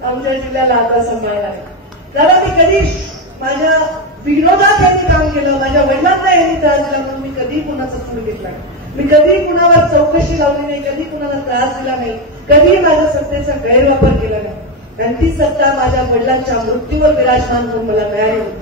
आमच्या जिल्ह्याला आता सांभाळला आहे. दादा मी कधी माझ्या विरोधात यांनी काम केलं, माझ्या वडिलांना यांनी त्रास दिला म्हणून मी कधी कुणाचा सूड घेतला नाही. मी कधी कुणावर चौकशी लावली नाही, कधी कुणाला त्रास दिला नाही, कधी माझ्या सत्तेचा गैरवापर केला नाही. आणि ती सत्ता माझ्या वडिलांच्या मृत्यूवर विराजमान होऊन मला मिळाली होती.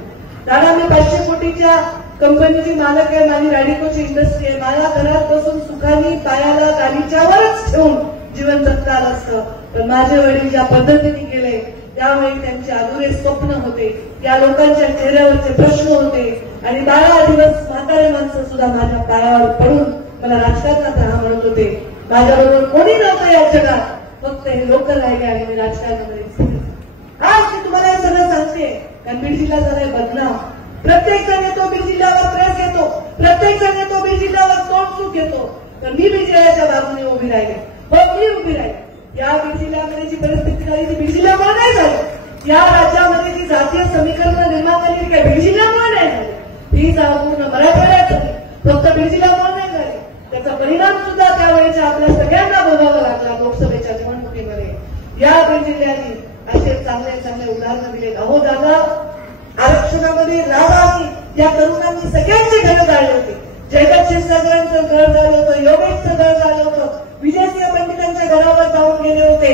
दादा मी 500 कोटीच्या कंपनीची मालक आहे, माझी रॅडिकोची इंडस्ट्री आहे. मला घरात बसून सुखानी पायाला गाडीच्यावरच ठेवून जीवन जगता आलं असतं. पण माझे वडील ज्या पद्धतीने केले त्यावेळी त्यांचे अधुरे स्वप्न होते, या लोकांच्या चेहऱ्यावरचे प्रश्न होते. आणि 12 दिवस म्हातारे माणसं सुद्धा माझ्या पायावर पडून मला राजकारणात राहा म्हणत होते. माझ्याबरोबर कोणी नव्हतं या जगात, फक्त हे लोक राहिले आणि मी राजकारणामध्ये. आज मी तुम्हाला हे सगळं सांगते कारण बीड जिल्हा झालाय बदनाम. प्रत्येक जण येतो बीड जिल्ह्यावर प्रेस घेतो, प्रत्येक जण येतो बीड जिल्ह्यावर तोडचूक घेतो. तर मी बीड जिल्ह्याच्या बाजूने उभी राहिले, मी उभी राहिले. या बीड जिल्ह्यामध्ये जी परिस्थिती झाली ती बीड जिल्ह्यामुळे नाही झाली. या राज्यामध्ये जी जातीय समीकरण निर्माण झाली ती काय बीड जिल्ह्यामुळे नाही झाली, ती संपूर्ण मराठवाड्यात झाली, फक्त बीड जिल्ह्यामुळे नाही झाली. त्याचा परिणाम सुद्धा त्यावेळेच्या आपल्या सगळ्यांना भोगावा लागला लोकसभेच्या निवडणुकीमध्ये. या बीड जिल्ह्याने असे चांगले चांगले उदाहरणं दिले. अहो दादा आरक्षणामध्ये रावानी या तरुणांनी सगळ्यांचे घर जाळले होते. जयदत्त क्षीरसागरांचं घर झालं होतं, योगेशचं घर झालं होतं, विजयसिंह पंडितांच्या घरावर जाऊन गेले होते.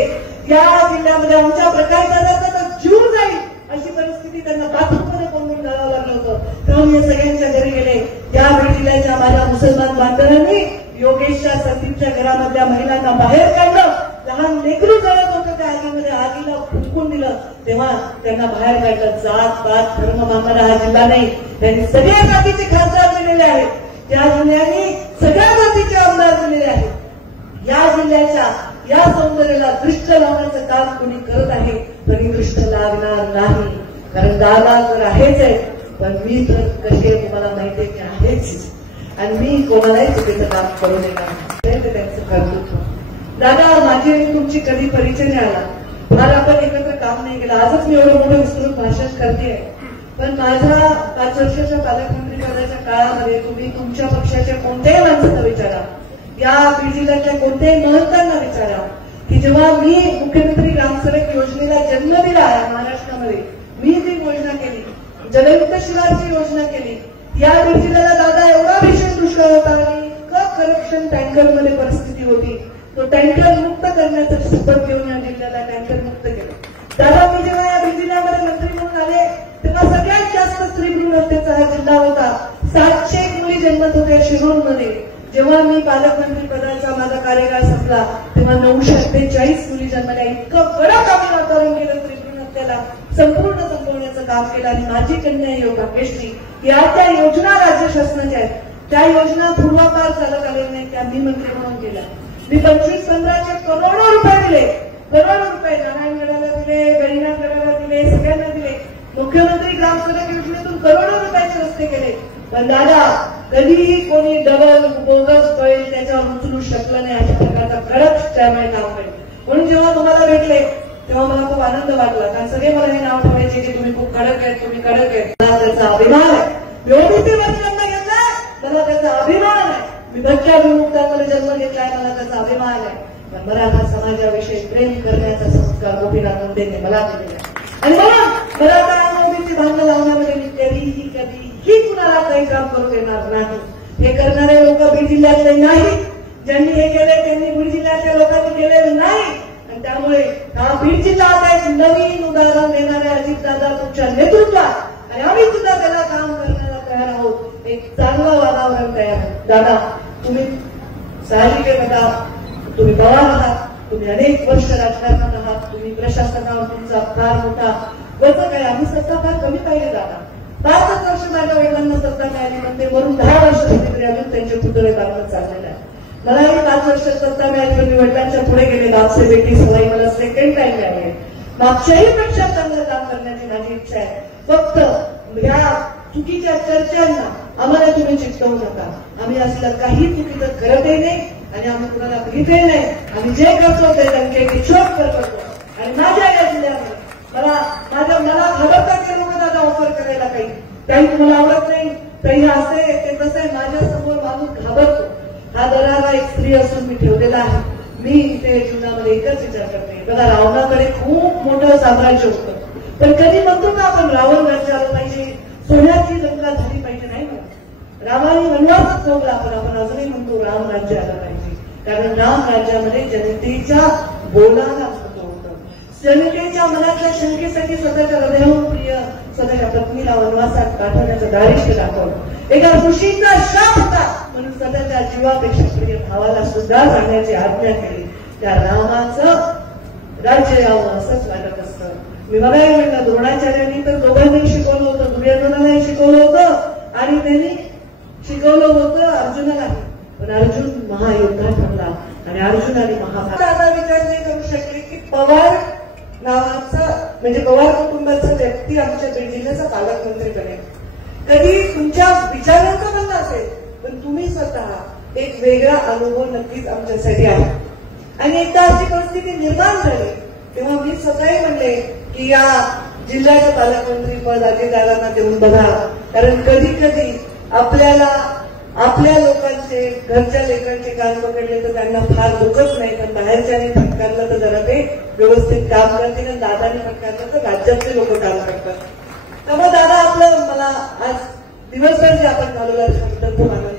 या जिल्ह्यामध्ये आमच्या प्रकाश दादाचा तर जीव जाईल अशी परिस्थिती त्यांना बाथरूममध्ये कोंडून घालावं लागलं होतं. तेव्हा हे सगळ्यांच्या घरी गेले. या बीड जिल्ह्याच्या माझ्या मुसलमान बांधवांनी योगेशच्या संदीपच्या घरामधल्या महिलांना बाहेर काढलं. लहान लेकरू जळत होतं त्या आगीमध्ये, आगीला फुटकून दिलं. तेव्हा त्यांना बाहेर काढलं. जात पात धर्म मानणारा हा जिल्हा नाही, त्यांनी सगळ्या जातीचे खासदार दिलेले आहेत. या जिल्ह्याने सगळ्या जातीचे आमदार दिलेले आहेत. या जिल्ह्याच्या या सौंदर्याला दृष्ट लावण्याचं काम कोणी करत आहे, तरी दृष्ट लागणार नाही. कारण दादा तर आहेच आहे, पण मी तर कसे तुम्हाला माहिती आहे की आहेच. आणि मी कोणालाही चुकीचं काम करू देणार नाही, ते त्यांचं कर्तृत्व. दादा माझी आणि तुमची कधी परिचय नाही आला, फार आपण एकत्र काम नाही केलं. आजच मी एवढं मोठं विस्तृत भाषण करते. पण माझ्या 5 वर्षाच्या पालकमंत्री पदाच्या काळामध्ये तुम्ही तुमच्या पक्षाच्या कोणत्याही माणसाला विचारा, या बीड जिल्ह्यातल्या कोणत्याही महंतांना विचारा की जेव्हा मी मुख्यमंत्री ग्रामसडक योजनेला जन्म दिला महाराष्ट्रामध्ये, मी जी योजना केली, जलयुक्त शिवारची योजना केली, या बीड जिल्ह्याला दादा एवढा भीषण दुष्काळ होता आणि इतकं करप्शन टँकरमध्ये परिस्थिती होती. तो टँकर मुक्त करण्याचा शपथ घेऊन या जिल्ह्याला टँकर मुक्त केलं. दादा मी जेव्हा या बीड जिल्ह्यामध्ये मंत्री म्हणून आले तेव्हा सगळ्यात जास्त स्त्री भ्रूण हत्येचा हा जिल्हा होता. 700 मुली जन्मत होत्या शिरूरमध्ये. जेव्हा मी पालकमंत्री पदाचा माझा कार्यकाळ संपला तेव्हा 948 मुली जन्मल्या. इतकं कडक आम्ही वातावरण केलं स्त्री भ्रूण हत्येला संपूर्ण संपवण्याचं काम केलं. आणि माझी कन्या योग भाग्यश्री या त्या योजना राज्य शासनाच्या आहेत, त्या योजना पूर्वापार चालत आलेल्या नाहीत, त्या मी मंत्री म्हणून केल्या. मी 25-15चे करोडो रुपये दिले, करोडो रुपये नारायणगडाला दिले, गहिनागडाला दिले, सगळ्यांना दिले. मुख्यमंत्री ग्रामसडक योजनेतून करोडो रुपयाचे रस्ते केले. पण दादा कधीही कोणी डबल बोगस बैल त्याच्यावर उचलू शकलं नाही. अशा प्रकारचा कडक त्यामुळे नाव केलं. म्हणून जेव्हा तुम्हाला भेटले तेव्हा मला खूप आनंद वाटला. कारण सगळे मला हे नाव ठेवायचे की तुम्ही खूप कडक आहेत, तुम्ही कडक आहेत. मला त्याचा अभिमान आहे. ओबीसी वर्गांना घेतलाय, मला त्याचा अभिमान आहे. मी भटक्या विमुक्तांमध्ये जन्म घेतलाय, मला त्याचा अभिमान आहे. पण मराठा समाजाविषयी प्रेम करण्याचा संस्कार गोपीनाथ मुंडेंनी मला दिलेला आहे. आणि म्हणून मराठा आणि ओबीसी भांडण लावण्यामध्ये मी कधीही कुणाला काही काम करू देणार नाही. हे करणारे लोक बीड जिल्ह्यातले नाही. ज्यांनी हे केले त्यांनी बीड जिल्ह्यातल्या लोकांनी केलेले नाही. आणि त्यामुळे हा बीड जिल्हा आता एक नवीन उदाहरण देणाऱ्या अजितदादा तुमच्या नेतृत्वात आणि आम्ही सुद्धा त्याला काम करण्याला तयार आहोत. एक चांगलं वातावरण तयार आहोत. दादा तुम्ही साहजिक आहे, तुम्ही पवार आहात, तुम्ही अनेक वर्ष राजकारणात आहात, तुम्ही प्रशासनावर तुमचा फार मोठा वचक आहे. आम्ही सत्ता फार कमी पाहिजे दादा. 5 वर्ष माझ्या वडिलांना सत्ता मिळाली, पण ते वरून 10 वर्ष तरी अजून त्यांचे पुतळे बांधत चाललेले आहे. मलाही 5 वर्ष सत्ता मिळाली, पण मी वडिलांच्या पुढे गेले. दाबसेपेटी सवयी मला सेकंड टाइम मिळाली. मागच्याही पेक्षा चांगलं काम करण्याची माझी इच्छा आहे. फक्त ह्या चुकीच्या चर्चांना आम्हाला तुम्ही चिकटवू नका. आम्ही असलं काही चुकीचं करतही नाही आणि आम्ही कुणाला भीतही नाही. आम्ही जे करतो ते त्यांचे विश्वास करतो. आणि माझ्या या जिल्ह्यामध्ये मला घाबरतात ते लोक दादा ऑफर करायला काही तुम्हाला आवडत नाही, काही असे ते तसे माझ्यासमोर माणूस घाबरतो. हा दरारा एक स्त्री असून मी ठेवलेला आहे. मी इथे जीवनामध्ये एकच विचार करते, बघा रावणाकडे खूप खूप मोठं साम्राज्य होतं. पण कधी म्हणतो का आपण रावण राज्य आलं पाहिजे, सोन्याची लंका झाली पाहिजे, नाही म्हणत. रामाने वनवासच भोगला, आपण अजूनही म्हणतो राम राज्य आलं पाहिजे. कारण राम राज्यामध्ये जनतेच्या बोलाला महत्व होतं. जनतेच्या मनातल्या शंकेसाठी स्वतःच्या हृदयाहून प्रिय स्वतःच्या पत्नीला वनवासात पाठवण्याचं दारिष्ट्य दाखवलं. एका ऋषीचा शाप होता म्हणून स्वतःच्या जीवापेक्षा प्रिय भावाला सुद्धा जाण्याची आज्ञा केली. त्या रामाचं राज्य यावं असंच वाटत असतं. मी बघायला म्हणलं, द्रोणाचार्यांनी तर दोघांनाही शिकवलं होतं, दुर्योधनालाही शिकवलं होतं आणि त्यांनी शिकवलं होतं अर्जुनालाही. पण अर्जुन महायोद्धा ठरला आणि अर्जुनाने महाभारत आता विचार नाही करू शकले की पवार नावाचा म्हणजे पवार कुटुंबाचा व्यक्ती आमच्या बीड जिल्ह्याचा पालकमंत्री बनेल. कधी तुमच्या विचारांचा बनला असेल, पण तुम्ही स्वतः एक वेगळा अनुभव नक्कीच आमच्यासाठी आहे. आणि एकदा अशी परिस्थिती निर्माण झाली तेव्हा मी स्वतःही म्हणले की या जिल्ह्याचं पालकमंत्री पद अजितदादांना देऊन बघा. कारण कधी कधी आपल्याला आपल्या लोकांचे घरच्या लेकरांचे कान पकडले तर त्यांना फार दुखत नाही, पण बाहेरच्याने फटकारलं तर जरा ते व्यवस्थित काम करतील आणि दादाने फटकारलं तर राज्यातले लोक काम करतात. त्यामुळे दादा आपलं मला आज दिवसभर जे आपण घालवला त्याबद्दल खूप आनंद